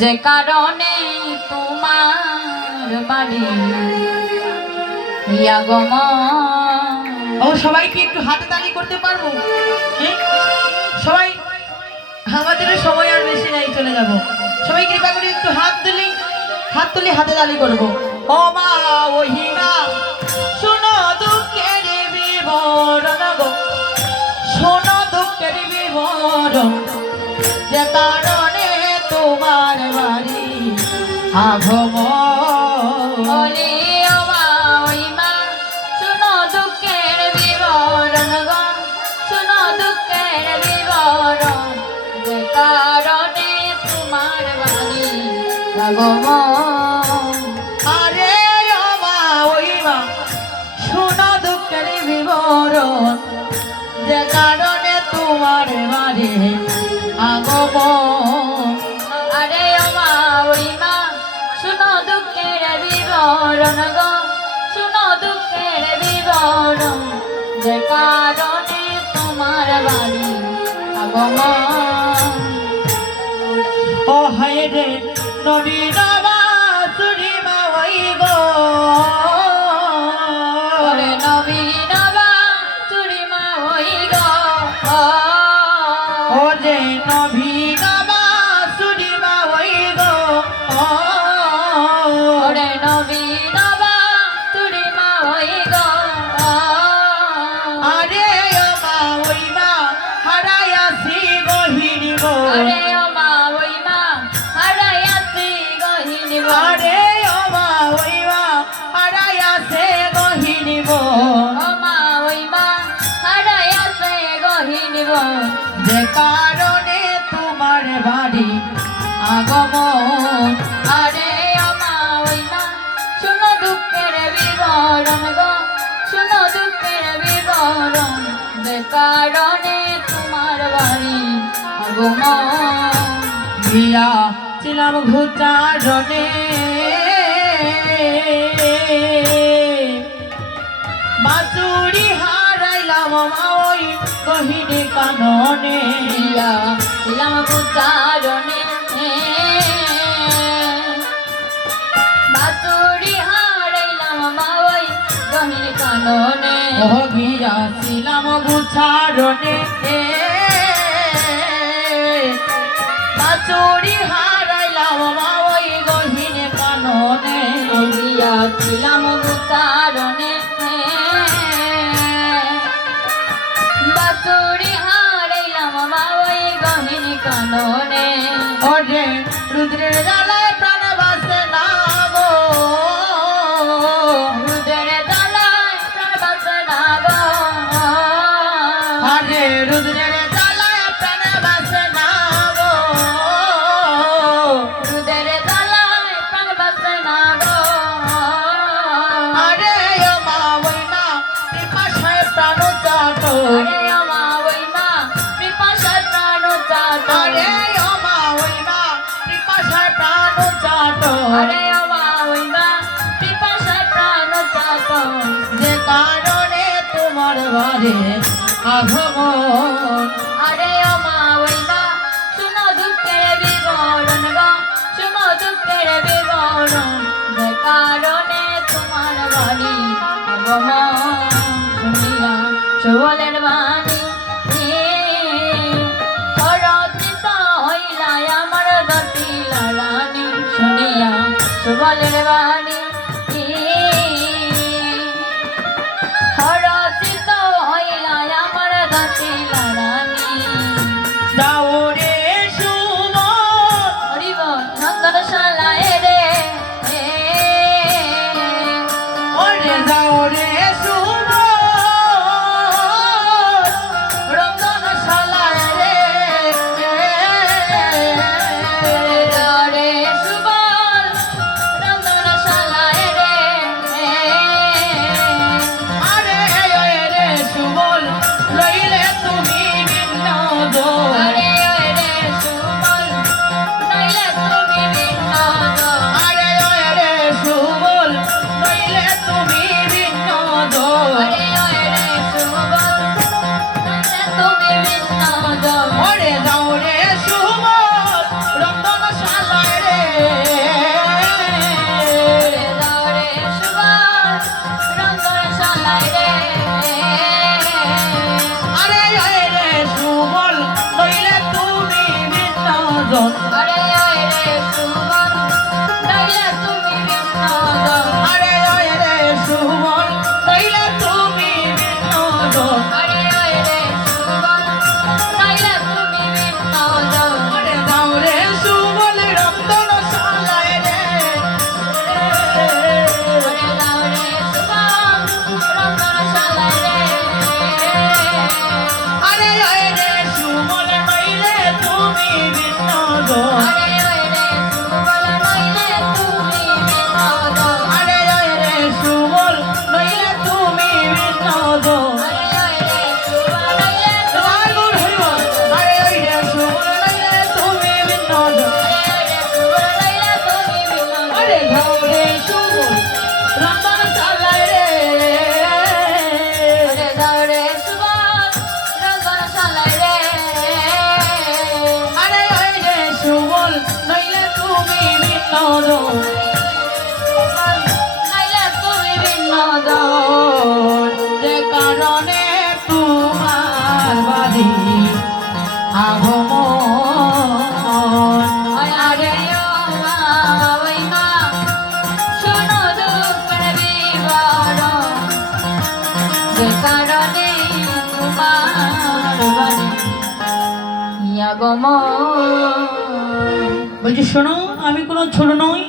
যে কারণে তোমার বাড়ি আগমন। ও সবাই কি একটু হাতে তালি করতে পারবো? সবাই, আমাদের সময় আর বেশি নাই, চলে যাব। সবাই কৃপা করে একটু হাত তুলি হাতে তালি করবো। ও মা ওহিনা শোনো দুঃখের বিবরণ গো, শোনো দুঃখের বিবরণ, যে কারণে তোমার বাড়ি আগমন। বলি ও মা ওই মা শুনো দুঃখের বিবরণ গো, শুনো দুঃখের বিবরণ, যে কারণে তোমার বাড়ি আগমন। আরে ও মা ওই মা শোনো দুঃখের বিবরণ, যে কারণে তোমার বাড়ি আগমন। আরে ও মা ওই মা শুনো দুঃখের বিবরণ গো, শুনো দুঃখের বিবরণ, যে কারণে তোমার বাড়ি আগমন। ও হায় রে নবীন বাসুরি মা ওই গো, ওরে নবীন বাছুরি মা ওই গো, ও যে নবীন বাসুরি মা ওই গো, ওরে নবীন বাছুরি মা ওই গো। আরে ও মা ওই মা হারাইয়াছি গহির গো, আরে ও মা ওই মা হারাইয়াছি গহিনী গো, আরে ও মা ওই মা হারাইয়াছে গহির গো, ও মা ওই মা হারাইয়াছে গহিনী গো, যে কারণে তোমার বাড়ি আগমন। আরে ও মা ওই মা শুনো দুঃখের বিবরণ গো, শুনো দুঃখের বিবরণ, যে কারণে তোমার বাড়ি আগমন। গিয়া ছিলাম ঘুচারণে, বাচুরি হারাইলাম মা ওই গহিনী কাননে, দিয়া ছিলাম উচ্চারণে, বাছুরি হারাইলাম মা ওই গহিনী কাননে। ও গিয়া ছিলাম ঘুচারণে, বাচুরি হারাইলাম মা ওই গহিনী কাননে, দিয়া ছিলাম উচ্চারণে, বাছুরি হারাইলাম মা ওই গহিনী কাননে। ওরে রুদ্রের জ্বালায় প্রাণ বাসে না গো, রুদ্রের জ্বালায় প্রাণ বাঁচে না গো, আরে রুদ্রের জ্বালায় প্রাণ বাসে না গো, রুদ্রের জ্বালায় প্রাণ বাঁচে না গো। আরে ও মা ওই মা পিপাসায় প্রাণ চাটো, আরে ও মা ওই মা পিপাসায় প্রাণ চাটো, আরে ও মা ওই মা পিপাসায় প্রাণ চাটো, আরে ও মা ওই মা পিপাসায় প্রাণ চাটো, যে কারণে তোমার বাড়ি আগমন। আরে ও মা ওই মা শুনো দুঃখের বিবরণ গো, শুনো দুঃখের বিবরণ, যে কারণে তোমার বাড়ি আগমন। শুনিয়া সুবলের বাণী হরচিত হইলা আমার দতিলা রানী, শুনিয়া সুবলের বাণী হরচিত হইলা আমার দতিলা রানী। যাও রে শুভ হরিব নন্দন শালায় রে, ওরে যাও রে শুভ রতন শালায় রে, রে সুবল নন্দন বিনোদন আরে ওই রে সুমন নইলে তুমি বিনোদন আরে ওই রে সুমন নইলে তুমি বিনোদন আরে ওই রে সুমন নইলে তুমি বিনোদন আরে দাও রে সুমন রতন শালায় রে আরে দাও রে সুমন রতন শালায় রে আরে ওই রে সুমন নইলে তুমি বিনোদন আরে ওই রে সুমন নইলে তুমি বিনোদন আরে ওই রে সুমন নইলে তুমি বিনোদন আরে ওই রে সুমন নইলে রাগুর হইব আরে ওই রে সুমন নইলে তুমি বিনোদন আরে দাও রে সুমন রতন শালায় রে আরে দাও রে সুমন রতন শালায় রে আরে ওই রে সুমন নইলে তুমি বিনোদন নাইলে তুমি বিনোদন যে কারণে তোমার বাড়ি আগমন আরে ও মা ওই মা শোনো দুঃখের বিবরণ যে কারণে তোমার বাড়ি আগমন বলছি শোনো আমি কোনো ছোট নই